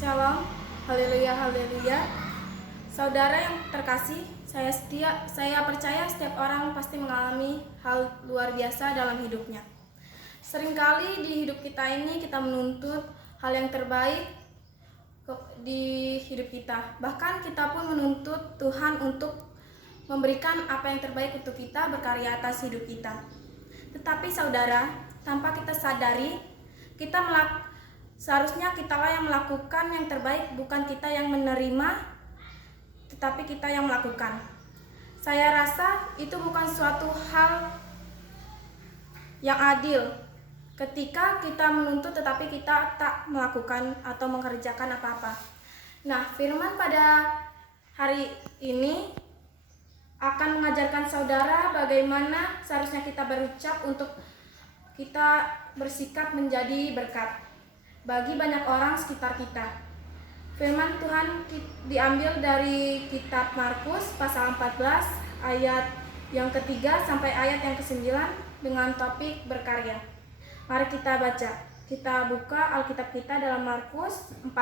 Shalom, haleluya, haleluya. Saudara yang terkasih, saya percaya setiap orang pasti mengalami hal luar biasa dalam hidupnya. Seringkali di hidup kita ini kita menuntut hal yang terbaik di hidup kita. Bahkan kita pun menuntut Tuhan untuk memberikan apa yang terbaik untuk kita, berkarya atas hidup kita. Tetapi saudara, tanpa kita sadari, seharusnya kitalah yang melakukan yang terbaik, bukan kita yang menerima, tetapi kita yang melakukan. Saya rasa itu bukan suatu hal yang adil ketika kita menuntut tetapi kita tak melakukan atau mengerjakan apa-apa. Nah, firman pada hari ini akan mengajarkan saudara bagaimana seharusnya kita berucap untuk kita bersikap menjadi berkat bagi banyak orang sekitar kita. Firman Tuhan diambil dari kitab Markus pasal 14 ayat yang ketiga sampai ayat yang ke-9 dengan topik berkarya. Mari kita baca. Kita buka Alkitab kita dalam Markus 14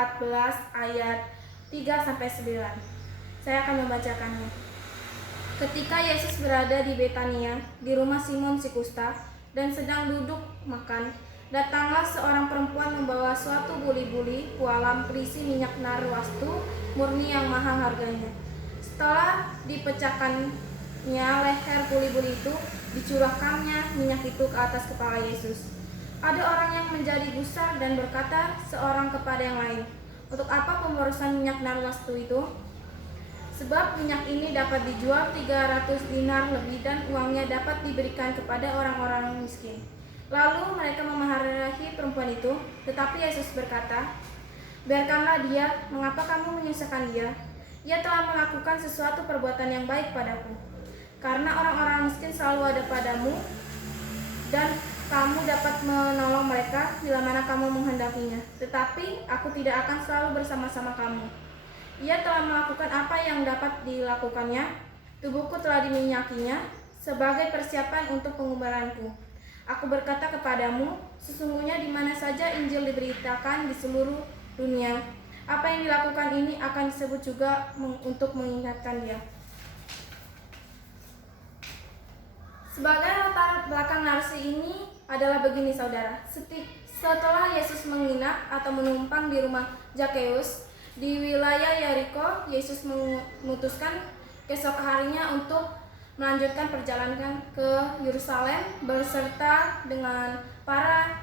ayat 3 sampai 9. Saya akan membacakannya. Ketika Yesus berada di Betania, di rumah Simon si kusta, dan sedang duduk makan, datanglah seorang perempuan membawa suatu buli-buli pualam berisi minyak narwastu murni yang mahal harganya. Setelah dipecahkannya leher buli-buli itu, dicurahkannya minyak itu ke atas kepala Yesus. Ada orang yang menjadi gusar dan berkata seorang kepada yang lain, "Untuk apa pemborosan minyak narwastu itu? Sebab minyak ini dapat dijual 300 dinar lebih dan uangnya dapat diberikan kepada orang-orang miskin." Lalu mereka memarahi perempuan itu, tetapi Yesus berkata, "Biarkanlah dia, mengapa kamu menyusahkan dia? Ia telah melakukan sesuatu perbuatan yang baik padaku. Karena orang-orang miskin selalu ada padamu, dan kamu dapat menolong mereka bila mana kamu menghendakinya. Tetapi aku tidak akan selalu bersama-sama kamu. Ia telah melakukan apa yang dapat dilakukannya, tubuhku telah diminyakinya sebagai persiapan untuk pengubaranku. Aku berkata kepadamu, sesungguhnya di mana saja Injil diberitakan di seluruh dunia, apa yang dilakukan ini akan disebut juga untuk mengingatkan dia." Sebagai latar belakang narasi ini adalah begini saudara. Setelah Yesus menginap atau menumpang di rumah Zakeus di wilayah Yeriko, Yesus memutuskan keesok harinya untuk melanjutkan perjalanan ke Yerusalem beserta dengan para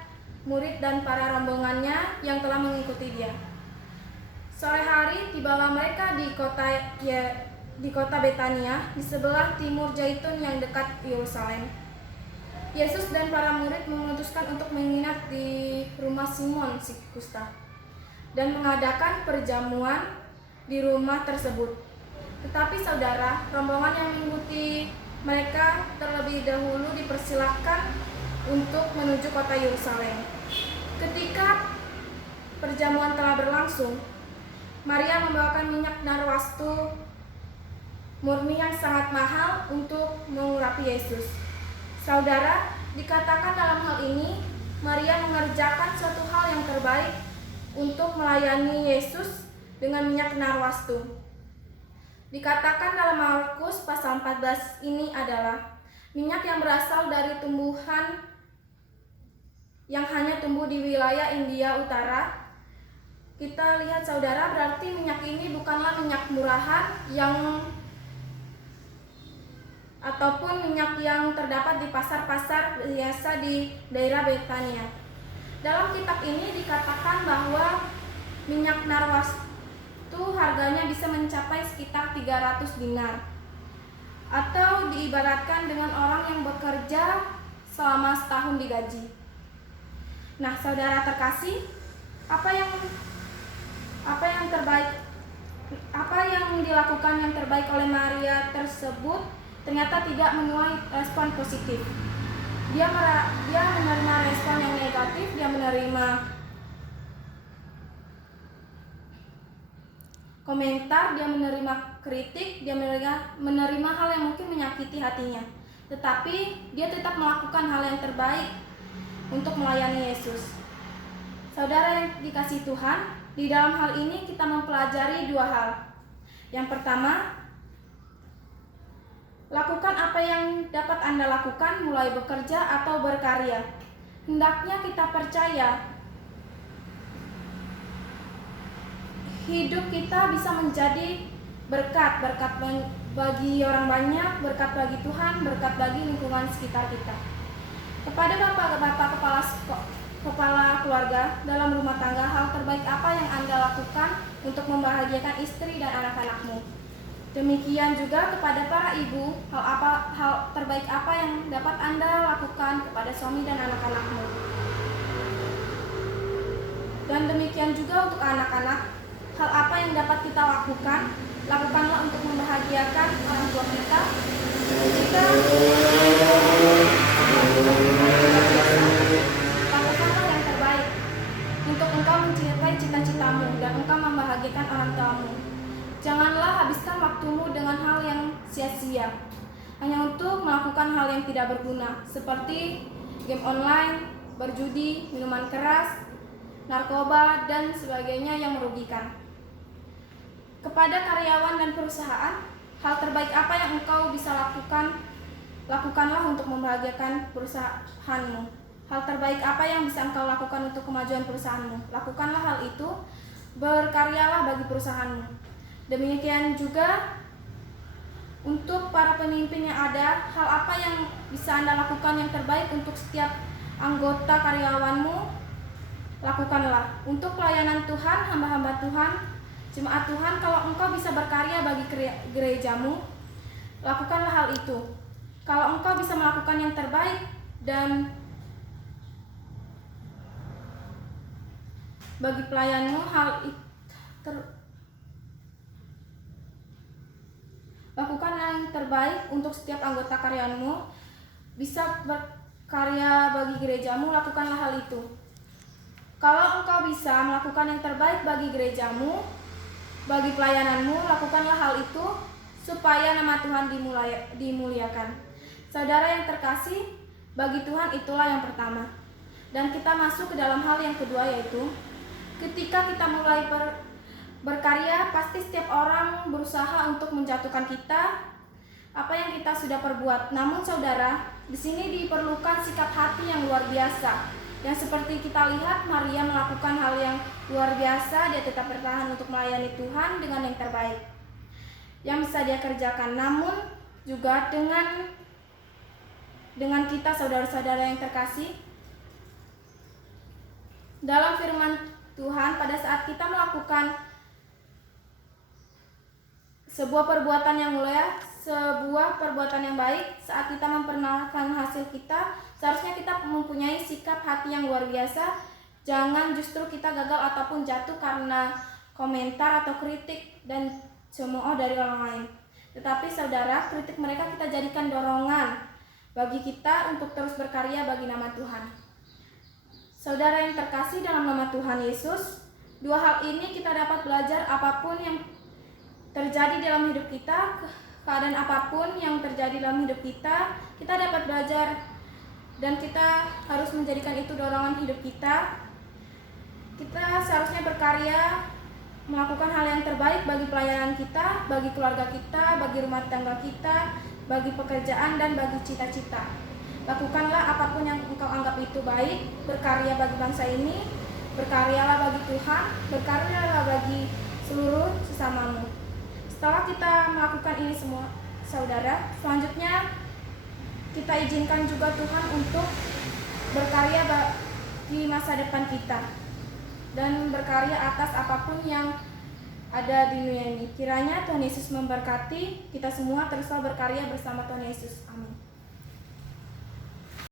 murid dan para rombongannya yang telah mengikuti dia. Sore hari tibalah mereka di kota Betania di sebelah timur Zaitun yang dekat Yerusalem. Yesus dan para murid memutuskan untuk menginap di rumah Simon si kusta dan mengadakan perjamuan di rumah tersebut. Tetapi saudara, rombongan yang mengikuti mereka terlebih dahulu dipersilakan untuk menuju kota Yerusalem. Ketika perjamuan telah berlangsung, Maria membawakan minyak narwastu murni yang sangat mahal untuk mengurapi Yesus. Saudara, dikatakan dalam hal ini, Maria mengerjakan suatu hal yang terbaik untuk melayani Yesus dengan minyak narwastu. Dikatakan dalam Markus pasal 14 ini adalah minyak yang berasal dari tumbuhan yang hanya tumbuh di wilayah India Utara. Kita lihat saudara, berarti minyak ini bukanlah minyak murahan ataupun minyak yang terdapat di pasar-pasar biasa di daerah Betania. Dalam kitab ini dikatakan bahwa minyak narwastu harganya bisa mencapai sekitar 300 dinar, atau diibaratkan dengan orang yang bekerja selama setahun digaji. Nah, saudara terkasih, apa yang dilakukan yang terbaik oleh Maria tersebut ternyata tidak menuai respon positif. Dia menerima respon yang negatif, dia menerima komentar, dia menerima kritik, dia menerima hal yang mungkin menyakiti hatinya. Tetapi dia tetap melakukan hal yang terbaik untuk melayani Yesus. Saudara yang dikasihi Tuhan, Di dalam hal ini kita mempelajari dua hal. Yang pertama, lakukan apa yang dapat Anda lakukan, mulai bekerja atau berkarya. Hendaknya kita percaya hidup kita bisa menjadi berkat bagi orang banyak, berkat bagi Tuhan, berkat bagi lingkungan sekitar kita. Kepada bapak-bapak kepala keluarga dalam rumah tangga, hal terbaik apa yang Anda lakukan untuk membahagiakan istri dan anak-anakmu? Demikian juga kepada para ibu, hal terbaik apa yang dapat Anda lakukan kepada suami dan anak-anakmu? Dan demikian juga untuk anak-anak, hal apa yang dapat kita lakukan? Lakukanlah untuk membahagiakan orang tua kita. Lakukanlah yang terbaik untuk engkau mencapai cita-citamu dan engkau membahagiakan orang tuamu. Janganlah habiskan waktumu dengan hal yang sia-sia, hanya untuk melakukan hal yang tidak berguna, seperti game online, berjudi, minuman keras, narkoba, dan sebagainya yang merugikan. Kepada karyawan dan perusahaan, hal terbaik apa yang engkau bisa lakukan? Lakukanlah untuk membahagiakan perusahaanmu. Hal terbaik apa yang bisa engkau lakukan untuk kemajuan perusahaanmu? Lakukanlah hal itu, berkaryalah bagi perusahaanmu. Demikian juga untuk para pemimpin yang ada, hal apa yang bisa Anda lakukan yang terbaik untuk setiap anggota karyawanmu? Lakukanlah. Untuk pelayanan Tuhan, hamba-hamba Tuhan, jemaat Tuhan, kalau engkau bisa berkarya bagi gerejamu, lakukanlah hal itu. Kalau engkau bisa melakukan yang terbaik dan bagi pelayanmu, lakukan yang terbaik untuk setiap anggota karyawanmu, bisa berkarya bagi gerejamu, lakukanlah hal itu. Kalau engkau bisa melakukan yang terbaik bagi gerejamu, bagi pelayananmu, lakukanlah hal itu supaya nama Tuhan dimuliakan. Saudara yang terkasih, bagi Tuhan itulah yang pertama. Dan kita masuk ke dalam hal yang kedua, yaitu ketika kita mulai berkarya, pasti setiap orang berusaha untuk menjatuhkan kita, apa yang kita sudah perbuat. Namun saudara, di sini diperlukan sikap hati yang luar biasa. Yang seperti kita lihat, Maria melakukan hal yang luar biasa, dia tetap bertahan untuk melayani Tuhan dengan yang terbaik yang bisa dia kerjakan. Namun juga dengan kita, saudara-saudara yang terkasih, dalam firman Tuhan, pada saat kita melakukan sebuah perbuatan yang mulia, sebuah perbuatan yang baik, saat kita memperkenalkan hasil kita, seharusnya kita mempunyai sikap hati yang luar biasa. Jangan justru kita gagal ataupun jatuh karena komentar atau kritik dan cemooh dari orang lain. Tetapi saudara, kritik mereka kita jadikan dorongan bagi kita untuk terus berkarya bagi nama Tuhan. Saudara yang terkasih dalam nama Tuhan Yesus, dua hal ini kita dapat belajar. Apapun yang terjadi dalam hidup kita, keadaan apapun yang terjadi dalam hidup kita, kita dapat belajar dan kita harus menjadikan itu dorongan hidup kita. Kita seharusnya berkarya, melakukan hal yang terbaik bagi pelayanan kita, bagi keluarga kita, bagi rumah tangga kita, bagi pekerjaan dan bagi cita-cita. Lakukanlah apapun yang engkau anggap itu baik, berkarya bagi bangsa ini, berkaryalah bagi Tuhan, berkaryalah bagi seluruh sesamamu. Setelah kita melakukan ini semua, saudara, selanjutnya kita izinkan juga Tuhan untuk berkarya di masa depan kita dan berkarya atas apapun yang ada di dunia ini. Kiranya Tuhan Yesus memberkati kita semua, teruslah berkarya bersama Tuhan Yesus. Amin.